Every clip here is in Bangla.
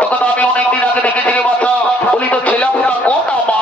তোকে তো আমি অনেকদিন আগে দেখেছি রে বাচ্চা, বলি তো ছেলে কটা মা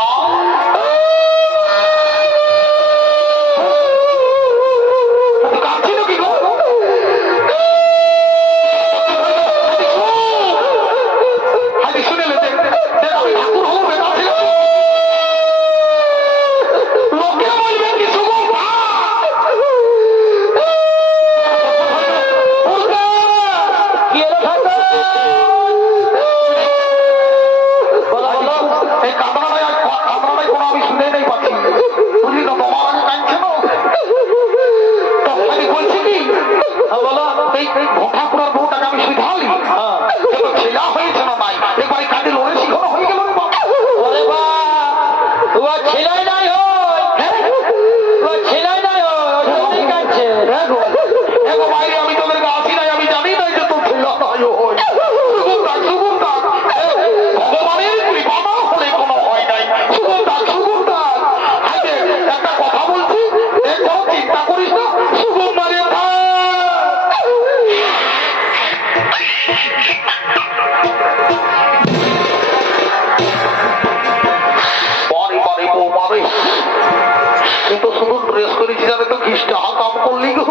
শুধু ড্রেস করেছি জানে তো খ্রিস্টা কাম করলি গো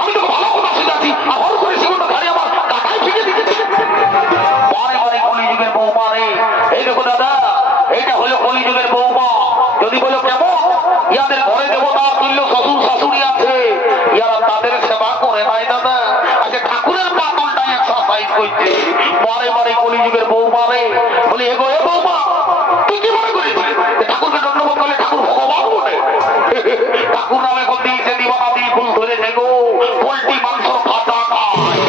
আমি তো ভালো কথা শিখাচ্ছি আর হল করে জীবনটা ধারে আমার টাকায় ফিরে দিতে বারে বারে কলিযুগের বৌমা রে। এই দেখো দাদা, এইটা হলো কলিযুগের বৌমা। যদি বলো কেমন, ইয়াদের ঘরে দেবতা তুল্য শ্বশুর শাশুড়ি আছে, ইয়ারা তাদের সেবা করে নাই দাদা। আচ্ছা ঠাকুরের পাতলটাই এক্সারসাইজ করছে। বারে বারে কলিযুগের বৌমা রে। বলি এগো এ বৌমা, তুই কি মনে করিস ঠাকুরকে দণ্ডবোধ করলে ঠাকুর ভগবান বলে? ঠাকুর নামে কোন দিয়েছে দিবানা দিল ফুল ধরেছে গো, পোল্ট্রি মাংস কাঁচা খায়।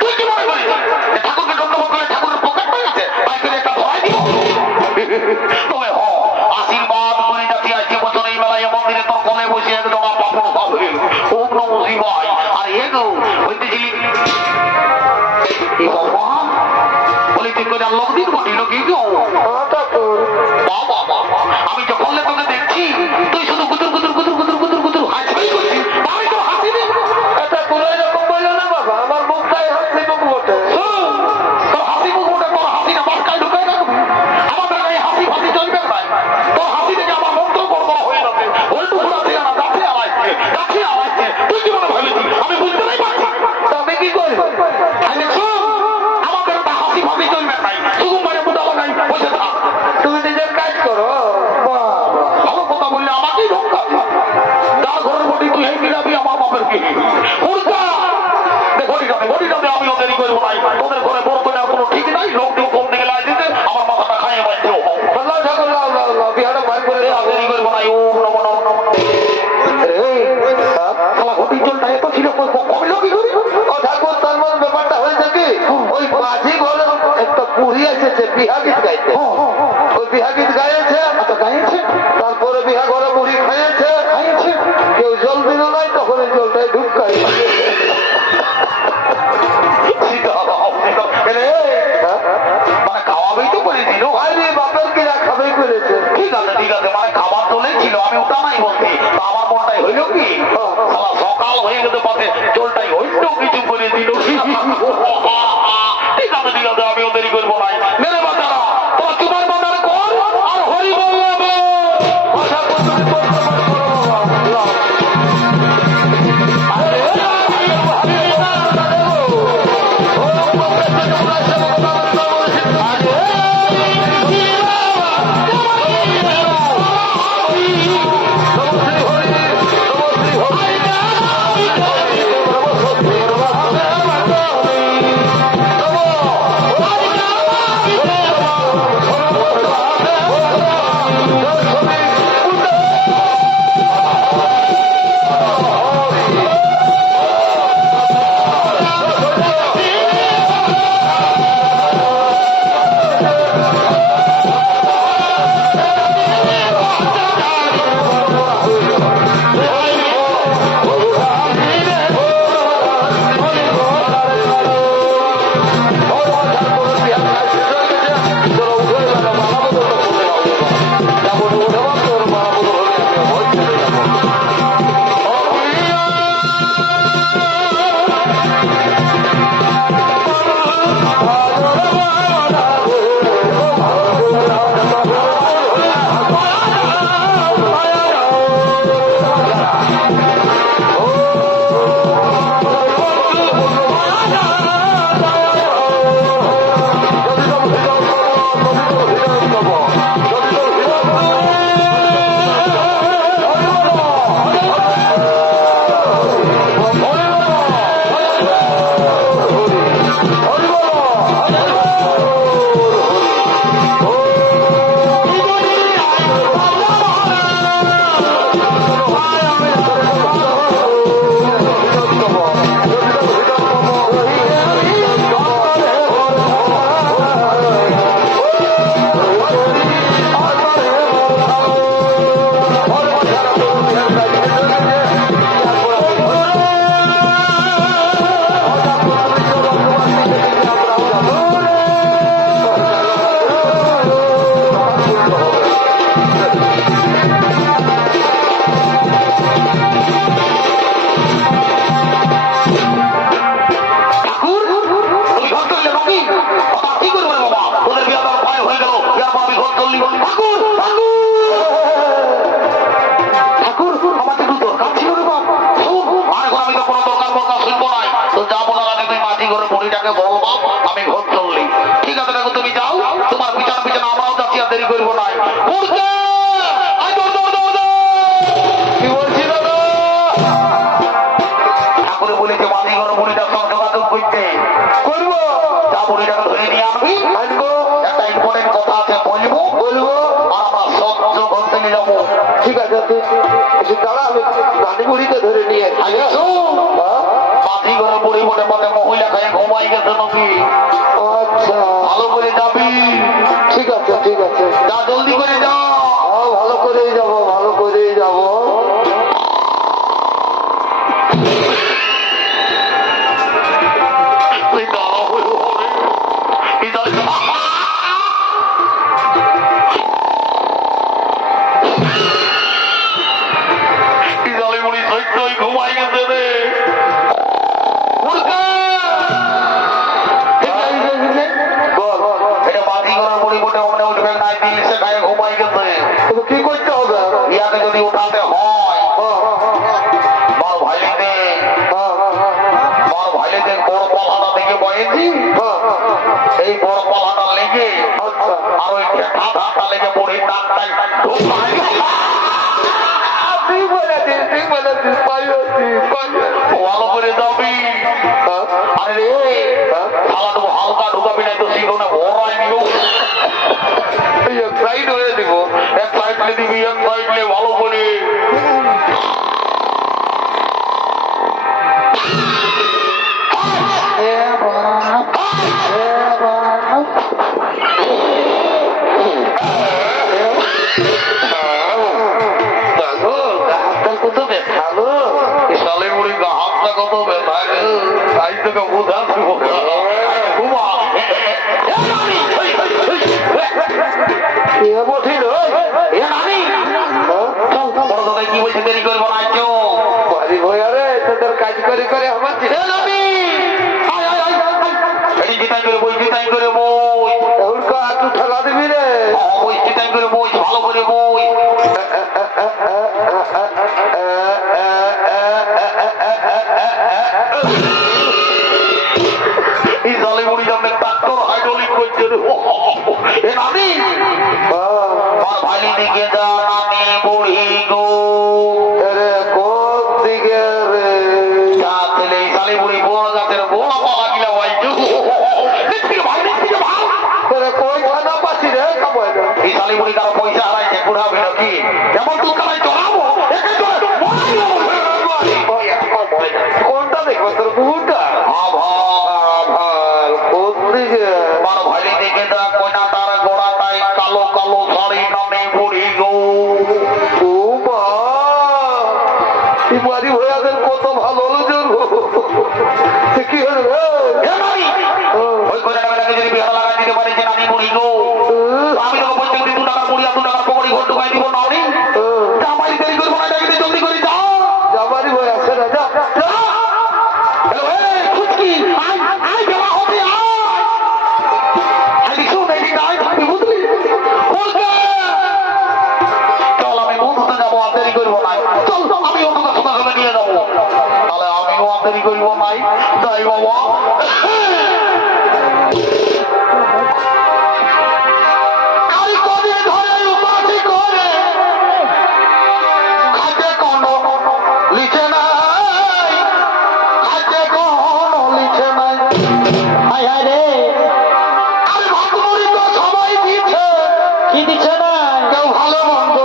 তুই কি মনে করিস ঠাকুরকে দণ্ডবোধ করলে ঠাকুরের পকেট পেয়েছে তাই করে একটা ধরাই দিব? তবে হ, আশীর্বাদ করে যাচ্ছি আজকে বছর এই বেলায় মন্দিরে তোর কোণে বসে একদম পাপড় পাবে। ওম নমঃ শিবায়। আর এগো হইতেছিলি বলি তুই করে লোক দিন ঘটিল কি গো? বাবা বাবা, আমি যখন তোকে দেখছি তুই শুধু গুদুর গুদুর গুদুর গুদুর গুদুর গুদুর হাসি করছিস। আমি তো হাসি নি। এটা কোনো এরকম বললো না বাবা, আমার মুখটাই হাসি মুখ বটে। তোর হাসি মুখ বটে, তোর হাসি না মার্কায় ঢুকে রাখবি। আমাদের এই হাসি ফাঁসি চলবে না। তোর হাসি থেকে আমার মন্ত্র বড় হয়ে যাচ্ছে। উল্টু ঘুরা থেকে না গাছে আলাইছে, গাছে আলাইছে। তুই কি মনে ভাবিস আমি বুঝতে নাই পারছি? তবে কি করবি? আমি শুন, আমাদের একটা হাসি ফাঁসি চলবে নাই। শুধু মানে মোটা লাগাই বসে থাক। তুমি নিজের কাজ করো। ভালো কথা বললে আমাকেই ধোকা। যার ঘরের বটি তুই হেঁটে যাবি আমার বাপের কি ঘটি যাবে। আমিও দেরি করবো নাই। তোদের ঘরে বড় করে কোনো ঠিক নাই। লোক কেউ কম দিকে লাই দিতে আমার মাথাটা খাইয়ে বাড়তে বিহারে ভাই করে দেরি করবো নাই। ও নম নম নম ঘটি চলটা এত ছিল কমিল কি করি? ও ঠাকুর তার মানে ব্যাপারটা হয়েছে কি, ওই মাঝি ঘরে একটা পুরী এসেছে বিহা গীত গাইতে। ওই বিহা গীত গাইছে, গাইছে, তারপরে বিহা ঘরে মুড়ি খাইয়েছে, খাইয়েছে, কেউ জল দিল নাই, তখন এই জলটাই ঢুকাই। মানে খাওয়াবেই তো করেছিল। বাপের কিনা খাবেই করেছে। ঠিক আছে ঠিক আছে, মানে খাবার চলেই ছিল, আমি ওটা নাই বলছি। আমার মনটাই হইল কি সকাল হয়ে গেছে পাতে জলটাই অন্য কিছু করে দিল। ঠিক আছে ঠিক আছে, আমিও দেরি করবো নাই। মেরে বাচ্চারা তোমার তোমার বাজারে কর আর হরি বলবে। নাই উড়তে আই দৌড় দৌড় দৌড় দৌড়। কি বলছি দাদা? ঠাকুরে বলেছে মাঝি ঘর বুড়িটার সঙ্গে যোগাযোগ করতে করবো, তা বুড়িটাকে ধরে নিয়ে আনবি আনবো, একটা ইম্পর্টেন্ট কথা আছে বলবো বলবো। আর আমরা সহ্য করতে নিয়ে যাবো ঠিক আছে, তুই দাঁড়া, আমি রানী বুড়িকে ধরে নিয়ে আসি। আইসো মাঝি ঘরে বুড়ি মনে মনে মহিলা খায় ঘুমাই গেছে নাকি আচ্ছা, ভালো করে যাবি ঠিক আছে, ঠিক আছে। যা জলদি করে যা ভালো করেই যাবো, ভালো করেই যাবো। তুই দাঁড়াও হবে ইদালি মুড়ি সৈত্যই ঘুমাই গেছে রে মুরগা বল, এটা বাদি করার মুড়ি মোটে মনে উঠবে নাই দিল সে খায় ঘুমাই গেছে তবে কি করতে হবে? ইয়াকে যদি উঠাতে হয় বড় ভাইলিতে বড় ভাইলিতে বড় পালাটা দেখে বয়েছি এই বড় পালাটা লেগে আচ্ছা, আর ওই ঠাটা লেগে বুড়ির নাকটাই ঢুকাই তুই বলেছিস, তুই বলেছিস, পাইয়াছিস, ভালো করে যাবি আরে রে থালাটুকু হালকা ঢুকাবি নাই তো সিঁড়নে ভরাই নিও এক সাইড হয়ে দিব। এক সাইডলে দিবি এক সাইডলে ভালো করে হাতটা কত ব্যথালো। শালে মুড়ি গা হাতটা কত ব্যথা রে তাই তোকে বোঝা ঘুমা কি বঠিল? এ নানি চল বড় দাদাই কি বলছে দেরি করবো না কেউ বাড়ি ভয়া রে, তোদের কাজ করে করে আমার এ নানি আয় আয় আয় এটি জিতাই করে বই জিতাই করে বই উড়কা একটু ঠেলা দিবি রে। বই জিতাই করে বই ভালো করে বই এই জালে মুড়ি যাবে ট্রাক্টর হাইড্রোলিক করছে রে এ নানি আমার ভাই দিকে যা নানি বুড়ি গো রে কোন দিকে রে? গাছলে জালে মুড়ি বড় গাছের বড় পালা গিলা ভাই ভাই দিকে ভাই রে কই খানা পাচ্ছি রে কামাই না। এই জালে মুড়ি কারো পয়সা হারাইছে কুড়াবে নাকি এমন তুই কামাই চড়াবো একে চড়ে কোনটা দেখবো তোর বুটা? কোন দিকে? আমার ভাই দিকে যা কইনা তার গোড়াটাই কালো কালো শাড়ি নামে বুড়ি গো ও মা, এই বাড়ি ভয়াদের কত ভালো লোকজন। কি হলো রে? এ নানি ওই কইনাটাকে যদি বিহার লাগাই দিতে পারি যে নানি বুড়ি গো আমি তোকে বলছি 2 টাকার বুড়ি আর 2 টাকার পকড়ি ঘর ঢুকাই দিব না রে জামাই দেরি করবো না ডাকিতে জলদি করে যাও যাবারই ভয় আছে না, যা যা। হ্যালো এই ফুচকি আয় আয় বেলা হবে আয় দেখুন এইদিকে আয় থাকবি বুঝলি বলতে চল আমি বন্ধুতে যাবো আর দেরি করবো না চল আমি অন্য সঙ্গে নিয়ে যাবো তাহলে আমিও আর দেরি করবো নাই তাই বাবা আরে কবে ধরে উপাধি করে খাতে কোনো লিখে নাই খাতে কোনো লিখে নাই হায় হায় রে আরে ভাতমুড়ি তো সবাই দিচ্ছে কি দিচ্ছে না কেউ ভালো মন্দ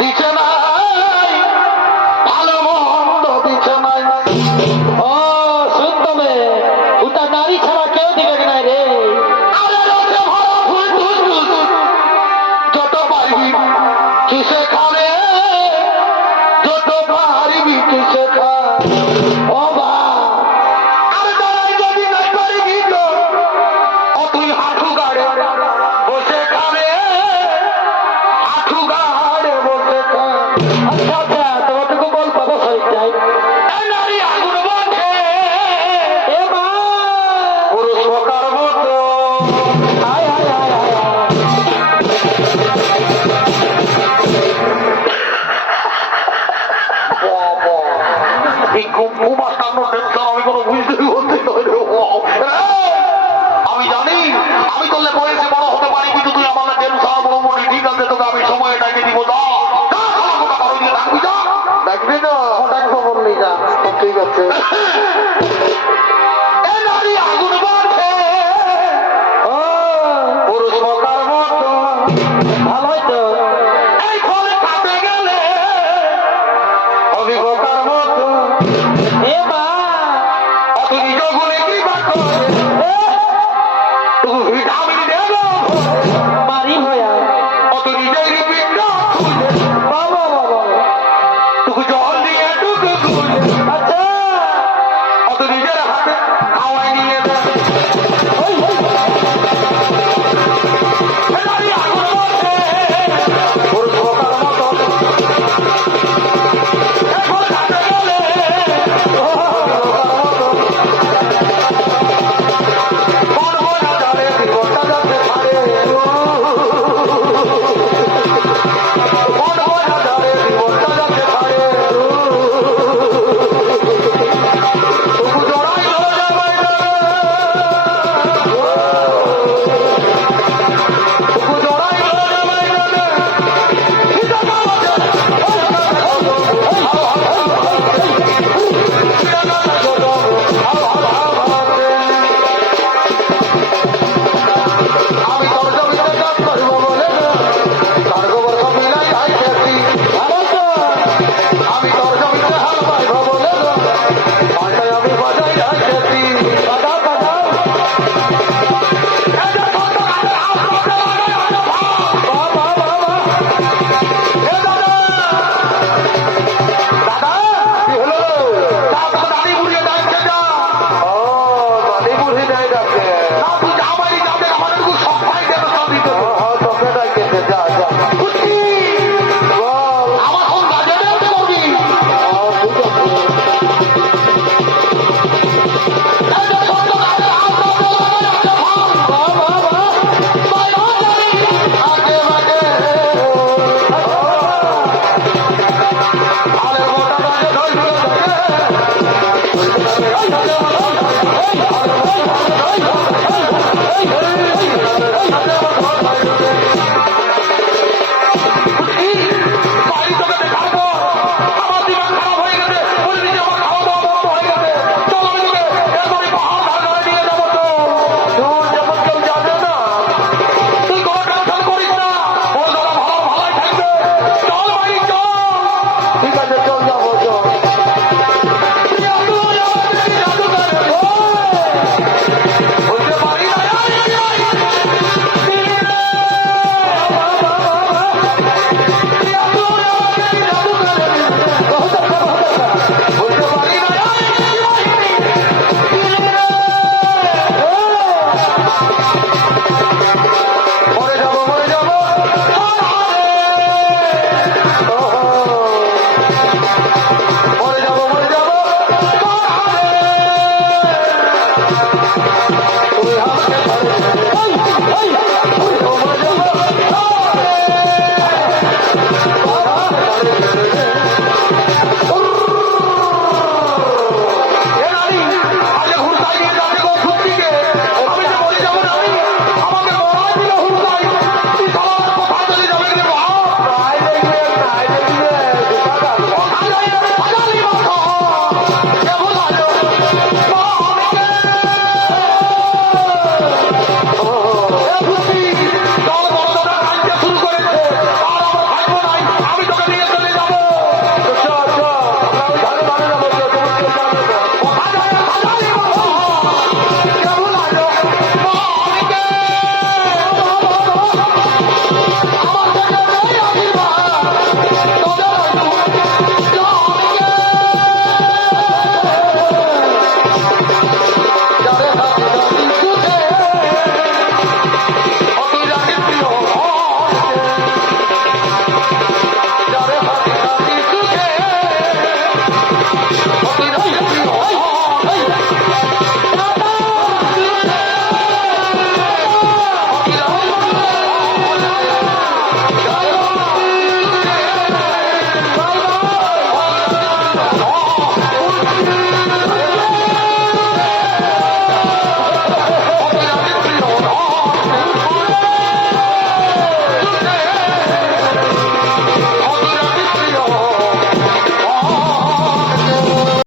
দিচ্ছে নাই ভালো মন্দ দিচ্ছে নাই ও শুনতবে ওটা নারী ছাড়া কেউ দিবে না রে আরে রোজে ভরা ফুল টুস যত পারবি কিসে খাবে যত পারবি কিসে খা ও বা আরে দাঁড়াই যদি নাই পারবি তো ও তুই হাঁটু গাড়ে বসে খাবে হাঁটু গাড়ে বসে খা আচ্ছা আচ্ছা তোমাকে বল পাবো হয়ে যায় এই নারী আগুন বন্ধে এ মা পুরুষ প্রকার মতো হায় হায় হায় হায় এই কুমার সামনে আমি কোনো বুঝতে বলতে আমি জানি আমি করলে বয়সে বড় হতে পারি কিন্তু তুই আমার বেরু সারা বড় মনে ঠিক আছে না ঠিক আছে এ নারী আগুন বাঁধে ও পুরুষ মকার মতো ভালোই তো এই ঘরে কাটে গেলে অভিভোকার মতো এ মা অত নিজ গুলে কি বা করে তুমি ভিটামিন দেবো মারি হইয়া অত নিজের পিণ্ড খুলে বাবা বাবা টুকু জল দিয়ে টুকু খুলে আচ্ছা অত নিজের হাতে হাওয়ায় নিয়ে দেবে ওই এ নারী আগুন বাঁধে পুরুষ মকার মতো এখন কাটে গেলে কোন বোঝা যাবে জীবনটা যাতে ছাড়ে কোন বোঝা যাবে জীবনটা যাতে ছাড়ে তবু জড়াই ধরে যাবে তবু জড়াই ধরে যাবে আমি তোর জমিতে কাজ করবো বলে তার গোবর মিলাই খাইতেছি ভালো তো আমি তোর জমিতে হাল পাইব বলে পাল্টায় আমি বাজাই খাইতেছি বাজাও বাজাও বাবা বাবা দাদা কি হলো দাদি বুড়িয়ে যাচ্ছে যা ও দাদি বুড়ি যাই যাচ্ছে না তুই জামাই যাবে আমাদের খুব সবাই দেবে সব দিতে তোকে ডাইতেছে যা যা বুঝছি